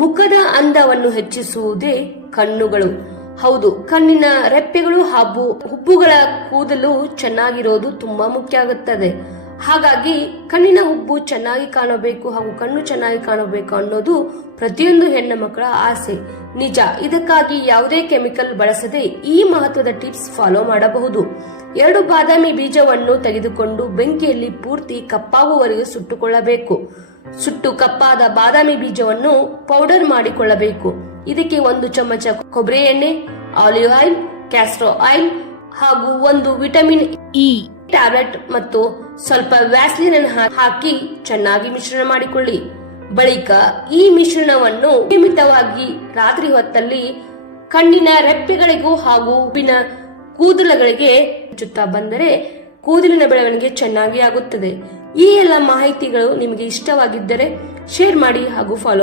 ಮುಖದ ಅಂದವನ್ನು ಹೆಚ್ಚಿಸುವುದೇ ಕಣ್ಣುಗಳು. ಹೌದು, ಕಣ್ಣಿನ ರೆಪ್ಪೆಗಳು ಹಾಗೂ ಹುಬ್ಬುಗಳ ಕೂದಲು ಚೆನ್ನಾಗಿರೋದು ತುಂಬಾ ಮುಖ್ಯ ಆಗುತ್ತದೆ. ಹಾಗಾಗಿ ಕಣ್ಣಿನ ಹುಬ್ಬು ಚೆನ್ನಾಗಿ ಕಾಣಬೇಕು ಹಾಗೂ ಕಣ್ಣು ಚೆನ್ನಾಗಿ ಕಾಣಬೇಕು ಅನ್ನೋದು ಪ್ರತಿಯೊಂದು ಹೆಣ್ಣು ಮಕ್ಕಳ ಆಸೆ. ನಿಜ. ಇದಕ್ಕಾಗಿ ಯಾವುದೇ ಕೆಮಿಕಲ್ ಬಳಸದೆ ಈ ಮಹತ್ವದ ಟಿಪ್ಸ್ ಫಾಲೋ ಮಾಡಬಹುದು. 2 ಬಾದಾಮಿ ಬೀಜವನ್ನು ತೆಗೆದುಕೊಂಡು ಬೆಂಕಿಯಲ್ಲಿ ಪೂರ್ತಿ ಕಪ್ಪಾಗುವವರೆಗೂ ಸುಟ್ಟುಕೊಳ್ಳಬೇಕು. ಸುಟ್ಟು ಕಪ್ಪಾದ ಬಾದಾಮಿ ಬೀಜವನ್ನು ಪೌಡರ್ ಮಾಡಿಕೊಳ್ಳಬೇಕು. ಇದಕ್ಕೆ 1 ಚಮಚ ಕೊಬ್ಬರಿ ಎಣ್ಣೆ, ಆಲಿವ್ ಆಯಿಲ್, ಕ್ಯಾಸ್ಟರ್ ಆಯಿಲ್ ಹಾಗೂ 1 ವಿಟಮಿನ್ ಇ ಟ್ಯಾಬ್ಲೆಟ್ ಮತ್ತು ಸ್ವಲ್ಪ ವ್ಯಾಸ್ಲಿನ್ ಅನ್ನು ಹಾಕಿ ಚೆನ್ನಾಗಿ ಮಿಶ್ರಣ ಮಾಡಿಕೊಳ್ಳಿ. ಬಳಿಕ ಈ ಮಿಶ್ರಣವನ್ನು ನಿಯಮಿತವಾಗಿ ರಾತ್ರಿ ಹೊತ್ತಲ್ಲಿ ಕಣ್ಣಿನ ರೆಪ್ಪೆಗಳಿಗೂ ಹಾಗೂ ಹೂವಿನ ಕೂದಲುಗಳಿಗೆ ಹಚ್ಚುತ್ತಾ ಬಂದರೆ ಕೂದಲಿನ ಬೆಳವಣಿಗೆ ಚೆನ್ನಾಗಿ ಆಗುತ್ತದೆ. ಈ ಎಲ್ಲ ಮಾಹಿತಿಗಳು ನಿಮಗೆ ಇಷ್ಟವಾಗಿದ್ದರೆ ಶೇರ್ ಮಾಡಿ ಹಾಗೂ ಫಾಲೋ